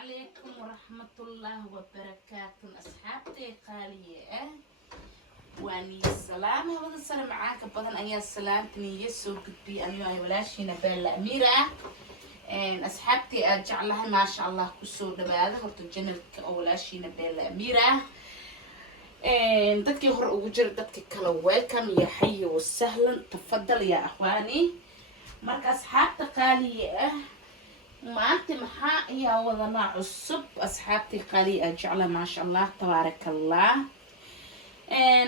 عليكم ورحمة الله وبركاته أصحابتي قالية واني السلام هذا السلام معاك بدن أيها السلام تني يسوق بي أنا ولاشي نبال أميرة أصحابتي أجعلها ما شاء الله كسور نبادة هرت الجنة أولاشي نبال أميرة dadkii hore ugu jira dadka kala welcome ya hayy wasahlan tafadal ya akhwani marka asxaabta qaaliga maanta maxaa ayaa wadanaa cusub asxaabtii qaaliga jecla ma sha Allah tabarakallah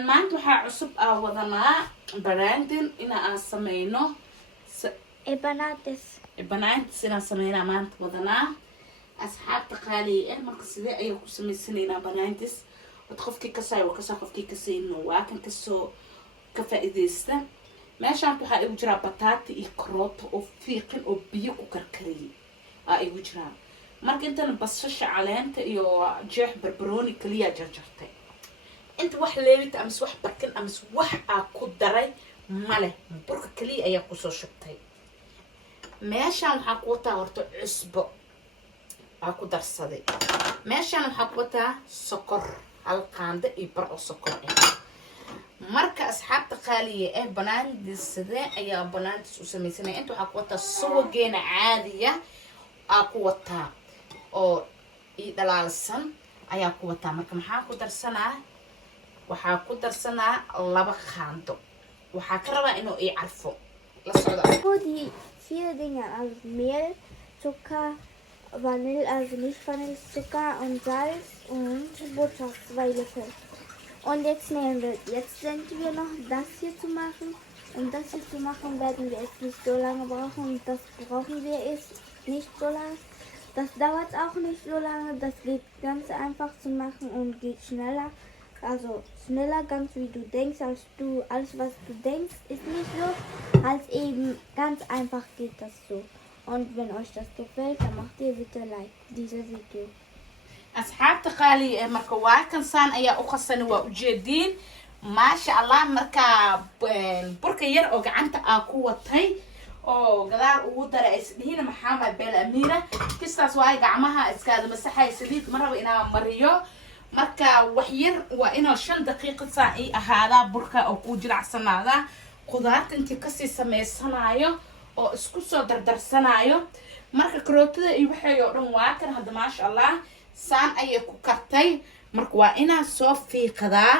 maanta waxaa cusub wadanaa branding ina aan sameeyno banaantis ina sameeyna maanta wadanaa asxaabta qaaliga marka sidee ay ku sameysanaynaa banaantis qofkii ka saay waka qofkii ka sayno waa kan ka soo ka faa'iideysta meeshaan waxa ay u jira bataati iyo karooto oo fiiqin oo biyo ku karkariyay ay u jiraan marka intan basasha caleenta iyo jeex barbarooni kaliya jarjartay inta wax leebita ama wax barkin ama wax ku daray male burka kaliya ayaa ku soo shubtay meeshaan waxa ku wataa horta cusbo ku darsaday meeshaan waxa ku wataa sokor القاندة يبرع سكر مركز أصحاب تقالية بناندس ذا أي بناندس وسميسنا أنتوا حقوتها سوقين عادية أقوتها أو يدلال السن أي أقوتها مركز محاكو درسنا وحاكو درسنا لبا خاندو وحاكروا إنه يعرفوا Die 4 Dinge, also Mehl, Zucker, Vanille, also nicht Vanille, Zucker und Salz und Butter, 2 Löffel. Und jetzt sind wir noch das hier zu machen. Um das hier zu machen, werden wir es nicht so lange brauchen. Und das brauchen wir es nicht so lange. Das dauert auch nicht so lange. Das geht ganz einfach zu machen und geht schneller. Also schneller, ganz wie du denkst, alles was du denkst, ist nicht so. Als eben ganz einfach geht das so. Und wenn euch das gefällt, dann macht ihr bitte Like dieses Video. أصحاب تقالي مركا واكن صان أيا أخصن وأجدين ما شاء الله مركا بركة ير أو عنت أقوى تي أو قدار ودر هنا محمد بالأميرة كستاس واي قعمها إسكاد مسحة سليت مرة وإنا مريو مركا وحير وإنا 5 دقيقة ساعة هذا بركة أو كوجل عسنا هذا قدرت أنت كسي سمي صنايو oo isku soo dardarsanaayo marka karootada iyo waxay oo dhan waa kan hadda ma sha Allah saan ayay ku kartay marka waa inaa soo fiiqadaa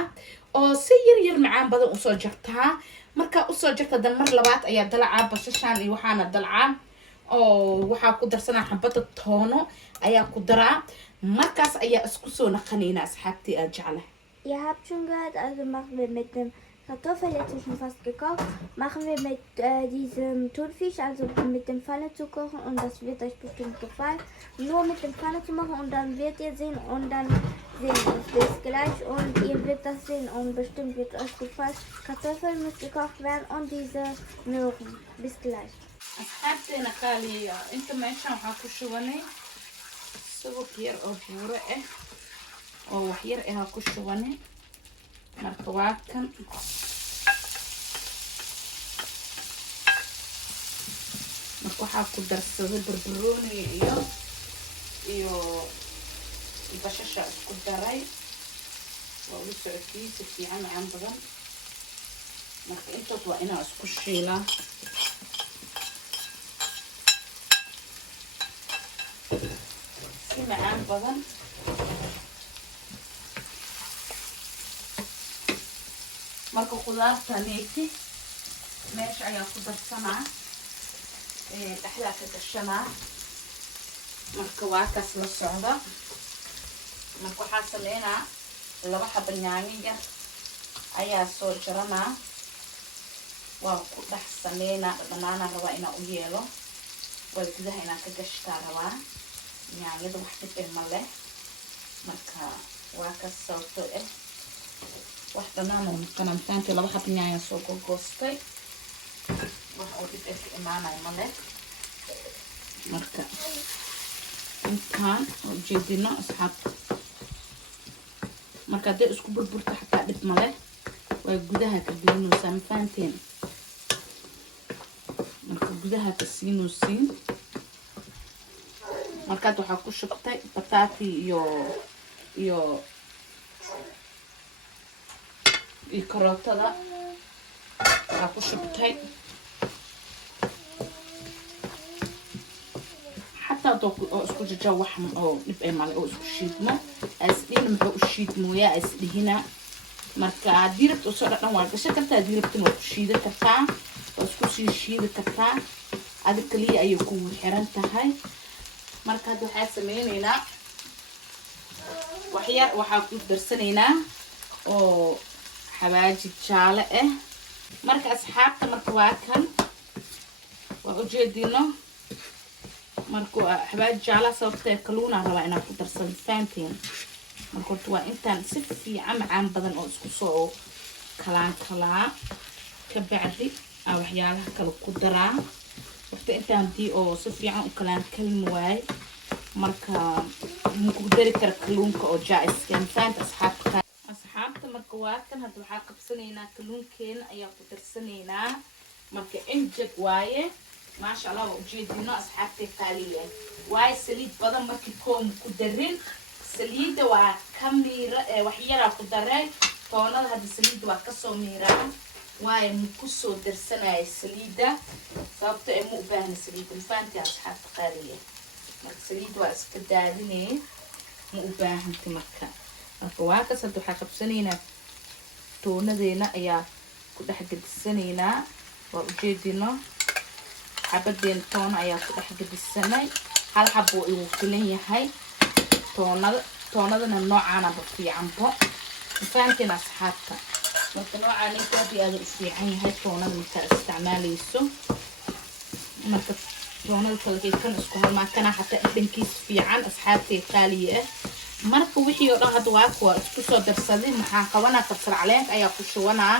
oo si yar macaan badan u soo jartaa marka u soo jarta dan mar labaad ayaa dalacaa basashaan iyo waxaana dalacaa oo waxa ku darsanaa xabada toono ayaa ku daraa markaas ayaa isku soo naqanayna asxaabtii aad jeclahay. Ihr habt schon gehört, also machen wir mit dem Kartoffel, jetzt ist schon fast gekocht, machen wir mit diesem Thunfisch, also mit dem Pfanne zu kochen und das wird euch bestimmt gefallen. Nur mit dem Pfanne zu machen und dann wird ihr sehen und dann sehen wir es bis gleich und ihr werdet das sehen und bestimmt wird euch gefallen. Kartoffeln müssen gekocht werden und diese Möhren. Bis gleich. أصحابتنا قالي أنت ما شاء الله كشواني سوق كير أو بورة أو وحير إها كشواني مركواكن waxaa ku darsaday barbarooni iyo basasha isku daray waa u socodkiisa fiican macaan badan marka intood waa inaa isku shiilaa si macaan badan marka khudaarta neeti meesha ayaa ku darsanaa dhaxdaa ka gashanaa marka waa kaas la socda marka waxaa sameynaa 2 xabo yaanyo yar ayaa soo jaranaa waa ku dhex sameynaa dhanaana rabaa inaa u yeelo waa gudaha inaa ka gashtaa rabaa yaanyada wax dhib ma leh marka waa kaas sababtoo wax dhanaan oo maqanaan faantii 2 xabo yaanyo soo goostay wax oo dib ka imaanay ma leh marka intaan oo jeedino asxaab marka dad isku burburta xataa dib ma leh way gudaha ka gelinaysaa faanteen marka gudaha ka siinaysiin markaad waxaa ku shubtay bataati iyo karootada waxaa ku shubtay xataa oo isku jajaw wax oo dhib ay male oo isku shiidmo asdhiina muxuu u shiidmooyaa asdhihina marka haddii rabta usoo dhadhan waa gasho kartaa haddii rabtana waa ku shiida kartaa waa isku sii shiidi kartaa adig kaliya ayay kugu xiran tahay marka hadda waxaa sameyneynaa waxyar waxaa ku darsanaynaa oo xawaaji jaale ah marka asxaabta marka waa kan waa ujeedino marka xawaaji jaale sababtee kaluuna rabaa inaan ku darsado faanteen marka horta waa intaan si fiican macaan badan oo isku soo kalaan ka bacdi waxyaalaha kale ku daraa horta intaan dii oo si fiican u kalaan kalmi waaye marka muku dari kara kaluunka oo jaa-iska faanta asxaabta marka waa kan hadda waxaa qabsanaynaa kaluunkeena ayaa ku darsanaynaa marka injeg waaye maasha allah waa ujeedino asxaabtay qaaliya waaye saliid badan markii koom ku darin saliidda waa ka miira wax yaraa ku daray toonada hadda saliidda waa kasoo miiraa waaye ma kusoo darsanaya saliidda sababto ee ma u baahna saliidda mafaanti asxaabta qaaliya marka saliidda waa iska daadinee ma u baahanti marka waa kas hadda waxaa qabsanaynaa toonadeena ayaa ku dhex gadisanaynaa waa ujeedino xabadeena toona ayaa ku dhex gadisanay hal xabo igu filan yahay toonadana noocaanaba fiicanbo mafahanteena asxaabta marka noocaan inta aad iyo aad u fiican yahay toonada markaa isticmaalayso marka toonada kale kan isku halmaakana xataa dhankiis fiican asxaabtay qaaliya ah marka wixii oo dhan hadda waa isku soo darsaday maxaa qabanaa kabsar caleenka ayaa ku shubanaa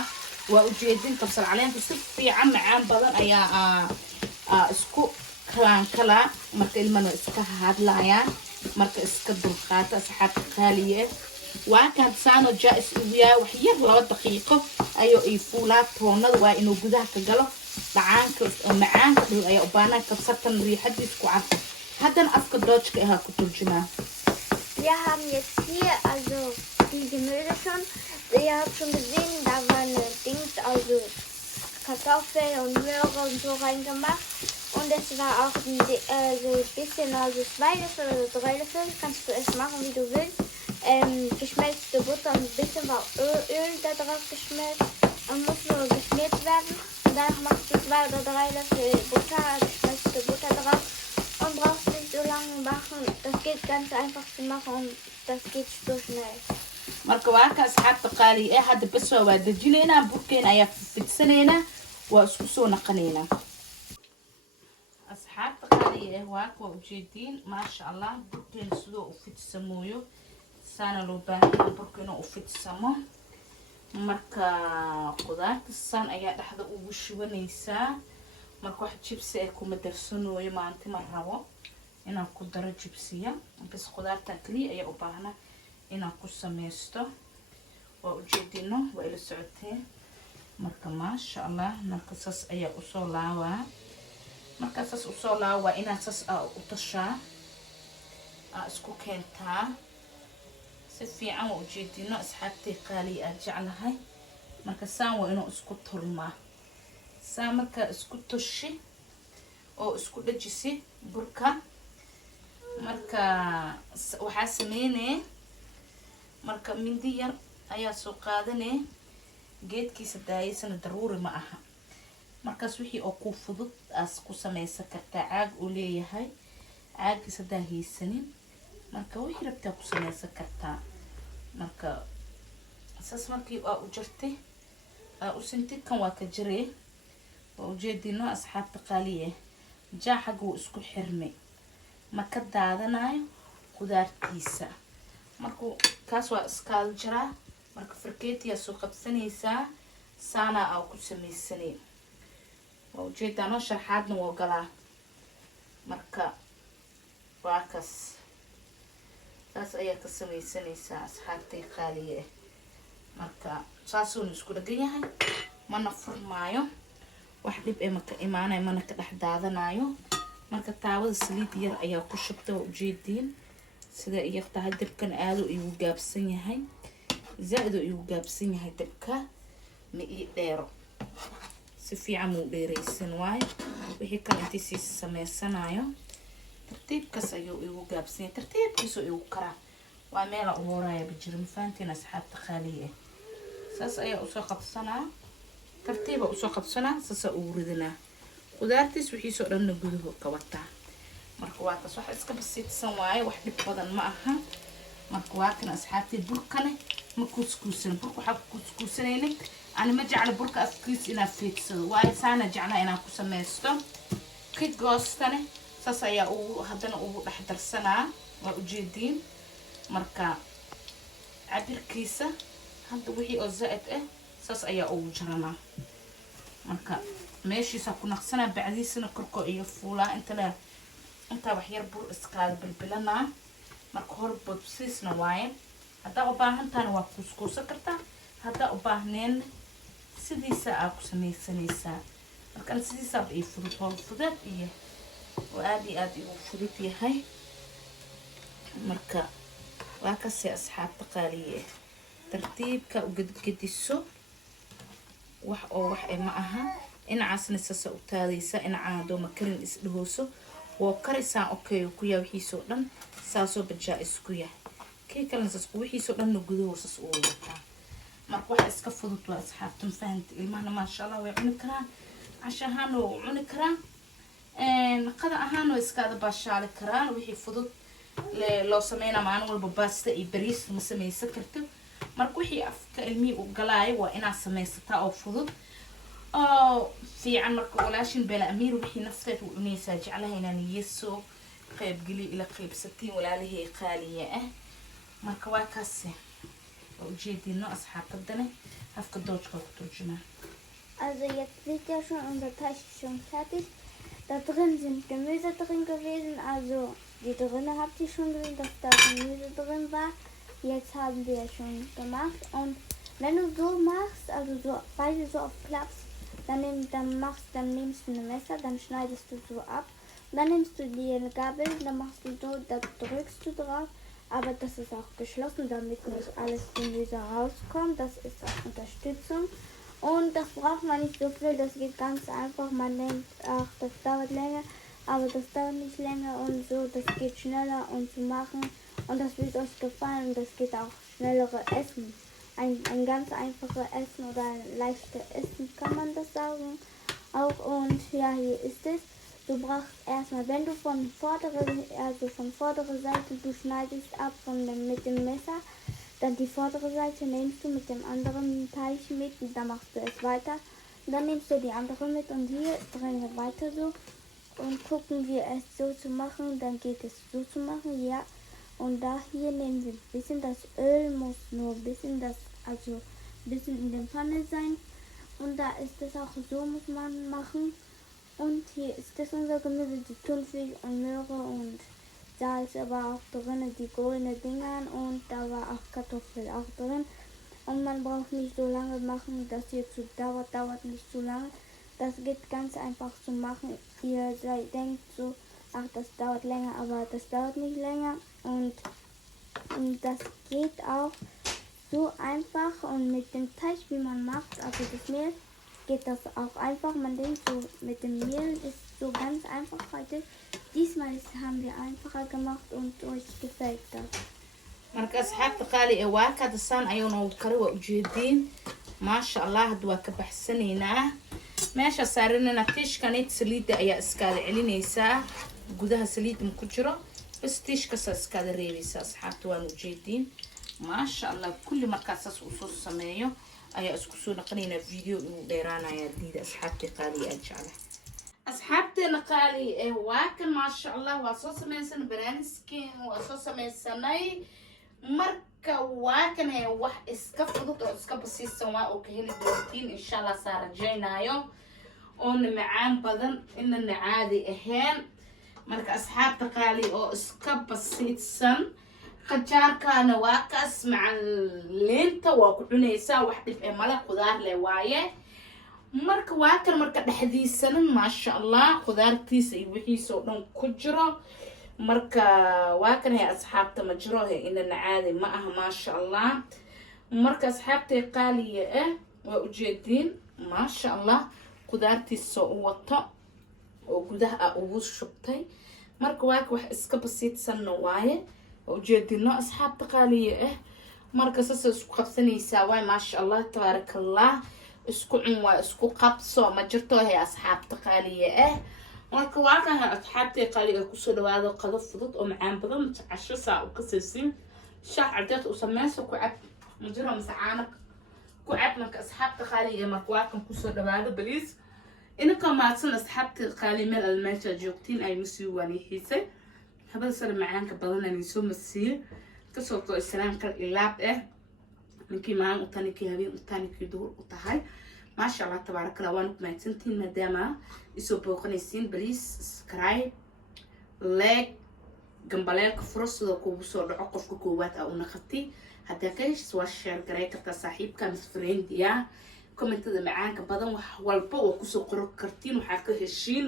waa ujeedin kabsar caleenka si fiican macaan badan ayaa isku kalaa marka ilmana iska hadlayaan marka iska dulqaata asxaabta qaaliya waa kan saano jaa-is ugu yahay wax yar 2 daqiiqo ayuu ay fuulaa toonada waa inuu gudaha ka galo dhacaanka macaanka dhow ayaa u baahnaa kabsartan riixadiis ku cad haddana afka doojka ahaa ku turjumaa Wir haben jetzt hier also die Gemüse schon. Ihr habt schon gesehen, da waren Dings, also Kartoffeln und Möhre und so reingemacht. Und es war auch so ein bisschen, also 2 Löffel oder 3 Löffel, kannst du es machen, wie du willst. Geschmelzte Butter und ein bisschen war Öl da drauf geschmelzt und muss nur geschmiert werden. Und danach machst du 2 oder 3 Löffel Butter, geschmelzte Butter drauf. Und brauchst nicht so lange machen. Das geht ganz einfach zu machen und das geht so schnell. marka waa ka asxaabta qaali ee hadda bas waa dajinayna burkeen ayaa fidsanayna waa isku soo naqanayna asxaabta qaali ee waa ku ujeedin ma sha Allah burkeen sidoo u fidsamooyo saana loo baahan burkeen u fidsamo marka qudaarta san ayaa dhaxda ugu shubanaysaa marka wax jibsi ay kuma darsanooyo maanta ma rabo inaan ku daro jibsiya bas qudaarta kaliya ayaa u baahnaa inaan ku sameysto waa ujeedino waa ila socoteen marka maasha Allah marka saas ayaa usoo laawaa marka saas usoo laawaa inaan saas u tashaa isku keentaa si fiican waa ujeedino asxaabtay qaali aad jeclahay marka saan waa inuu isku turmaa saa marka isku tushi oo isku dhajisi burka marka waxaa sameynee marka mindi yar ayaa soo qaadanee geedkiisa daayisana daruuri ma aha markaas wixii oo ku fudud aas ku sameysan kartaa caag uu leeyahay caaggiisa daa haysanin marka wixii rabtaa ku sameysan kartaa marka saas markii waa u jartay u sinti kan waa ka jiree waa ujeedino asxaabta qaaliye jaaxag wuu isku xirmay ma ka daadanayo qudaartiisa markuu kaas waa iskaal jiraa marka farkeetiya soo qabsanaysaa saana aa ku sameysanay waa ujeedano sharxaadna waa galaa marka waa kaas saas ayaa ka sameysanaysaa asxaabtay qaaliye marka saasuuna isku dhagan yahay mana furmaayo wax dhib ee maka imaanayo mana ka dhex daadanayo marka taawada saliid yar ayaa ku shubta waa ujeediin sida iyar tahay dabkan aado igu gaabsan yahay zaaid oo igu gaabsan yahay dabka ma ii dheero si fiican muu dheeraysan waayo wixii kale intii sii sameysanayo tartiibkaas ayuu igu gaabsan yahay tartiibkiisoo igu karaa waa meela u hooraya bijir mafaantiin asxaabta qaaliye saas ayaa usoo qabsanaa tartiiba usoo qabsanaa saasa ugu ridinaa qudaartiis wixiisoo dhanna guduhu ka wataa marka waa kaas wax iska basiidsan waaye wax dhib badan ma aha marka waa kan asxaabtii burkane ma kuuskuusan burka waxaa ku kuuskuusanaynin ani ma jecla burka afkiis inaa fiidsado waayo saana jecla inaan ku samaysto ka goostane saas ayaa haddana ugu dhex darsanaa waa ujeediin marka cabirkiisa hadda wixii oo zaa'id ah saas ayaa ugu jaranaa marka meeshiisa ku naqsanaa bacdiisana korkoo iyo fuulaa intaa wax yar bur iskaada bilbilanaa marka hor bobsiisna waaye haddaa u baahantaana waa kuuskuusan kartaa haddaa u baahneen sidiisa aa ku samaysanaysaa markan sidiisaaba ii fudud howl fudeed iyo oo aad iyo aad igu fudud yahay marka waa kasii asxaabta qaaliye tartiibka u gedgediso wax oo wax ma aha dhinacaasna sasa u taadaysa dhinacaan haddoo makarin isdhahooso waa karisaan okay ku yaa wixiisoo dhan saasoo bajaa isku yahay kii kalena saas wixiisoo dhanna gudahoosas u wataa marka waxa iska fudud waa asxaabta mafahamta ilmahana maasha allah way cuni karaan casho ahaana waa cuni karaan qada ahaana waa iskaada baashaali karaan wixii fudud loo sameynaa maalin walba baasta iyo bariis ma samaysan karto marka wixii afka ilmihii u galaayo waa inaad samaysataa oo fudud oo fiican marka walaashin bela amiir wixii nafteed u cunaysaa jeclaha inaan iyasoo qaybgeliyo ila qaybsatiin walaalihii qaaliya ah marka waa kaasi waa ujeediino asxaabtadane afka doojka ku turjumaa. Also jetzt liegt ja schon unser Teig schon fertig. Da drin sind Gemüse drin gewesen, also die drinne habt ihr schon gesehen, dass da Gemüse drin war. Jetzt haben wir schon gemacht und wenn du so machst, also so beide so auf Klaps, dann nimmst du ein Messer, dann schneidest du so ab. Dann nimmst du dir eine Gabel, dann machst du so, da drückst du drauf, aber das ist auch geschlossen, damit nicht alles Gemüse rauskommt. Das ist auch Unterstützung. Und das braucht man nicht so viel, das geht ganz einfach. Man denkt, ach, das dauert länger, aber das dauert nicht länger und so, das geht schneller und zu machen. Und das wird euch gefallen und das geht auch schnellere Essen. Ein ganz einfaches Essen oder ein leichtes Essen kann man das sagen. Auch und ja, hier ist es. Du brauchst erstmal, wenn du von vorderer Seite, du schneidest ab mit dem Messer, dann die vordere Seite nimmst du mit dem anderen Teig mit und dann machst du es weiter. Und dann nimmst du die andere mit und hier drehen wir weiter so und gucken wir es so zu machen, dann geht es so zu machen, ja. Und da hier nehmen wir ein bisschen, das Öl muss nur ein bisschen in der Pfanne sein. Und da ist es auch so, muss man machen. Und hier ist das unser Gemüse, die Thunfisch und Möhre und Salz war auch drin, die goldenen Dinger und da war auch Kartoffel auch drin. Und man braucht nicht so lange machen, das hier dauert nicht so lange. Das geht ganz einfach zu machen. Ihr denkt so, ach, das dauert länger, aber das dauert nicht länger. Und das geht auch so einfach und mit dem Teig, wie man macht, also das Mehl, geht das auch einfach. Man denkt so, mit dem Mehl ist so ganz einfach heute. Diesmal haben wir einfacher gemacht und euch gefällt das. marka asxaabta qaali ee waa ka dasaan ayuuna kare waa ujeediin maasha allah hadda waa ka baxsanaynaa meesha saaranana tiishkanid saliidda ayaa iskaada celinaysaa gudaha saliidda ku jiro bas tiishkasa iskaada reebaysaa asxaabta waan ujeediin maasha allah kulli markaasaas uu soo sameeyo ayaa isku soo naqanaynaa video inuu dheeraanaya diida asxaabta qaali ee jecla asxaabteena qaali ee waa kan maasha allah waa soo samaysan barnaamijkeen waa soo samaysanay marka waa kan wax iska fudud oo iska basiisan waa oo ka heli doontiin insha allah saa rajaynaayo oo macaan badan inna caadi ahayn marka asxaabta qaali oo iska basiisan qajaarkaana waa kaas macalleenta waa ku cunaysaa wax dhib ee mala qudaar leh waaye marka waa kan marka dhexdiisana maasha allah khudaartiisa iyo wixiisa oo dhan ku jiro marka waa kan hay asxaabta ma jiro he inana caadi ma aha maasha allah marka asxaabtay qaaliya ah waa ujeediin maasha allah khudaartiisa u wato oo gudaha ugu shubtay marka waa wax iska basiidsan waaye oo ujeedino asxaabta qaaliya ah marka sasa isku qabsanaysaa waay maasha allah tabaarakallah isku cun waa isku qabso ma jirto hay asxaabta qaaliya ah marka waa kan asxaabtay qaaliga ku soo dhawaado qado fudud oo macaan badan casho saa u kasaysin shaah cadeed u sameeyso ku cab ma jiro masacaana ku cab marka asxaabta qaaliga marka waa kan ku soo dhawaado baliis inaka maadsan asxaabta qaali meel almeesha joogtiin ay masii wanixiisay habada sare macaanka badan aan soo masiyo kasoo ko islaam kal ilaab ninkii maan u tani ki habeen u tani ki duhur u tahay maasha allah tabaarakallah waan ku maadsantiin maadaama isoo booqanaysiin please subscribe like gambaleelka furo sidoo kuugu soo dhaco qofka koowaad aa u naqati haddaa ka heshis waa share garay kartaa saaxiibka mis friendiya commentada macaanka badan wax walba oo kusoo qoro kartiin waxaa ka heshiin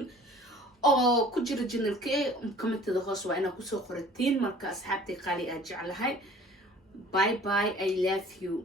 oo ku jira channelkee commentada hoos waa inaa kusoo qoratiin marka asxaabtay qaali aad jeclahay bye bye I love you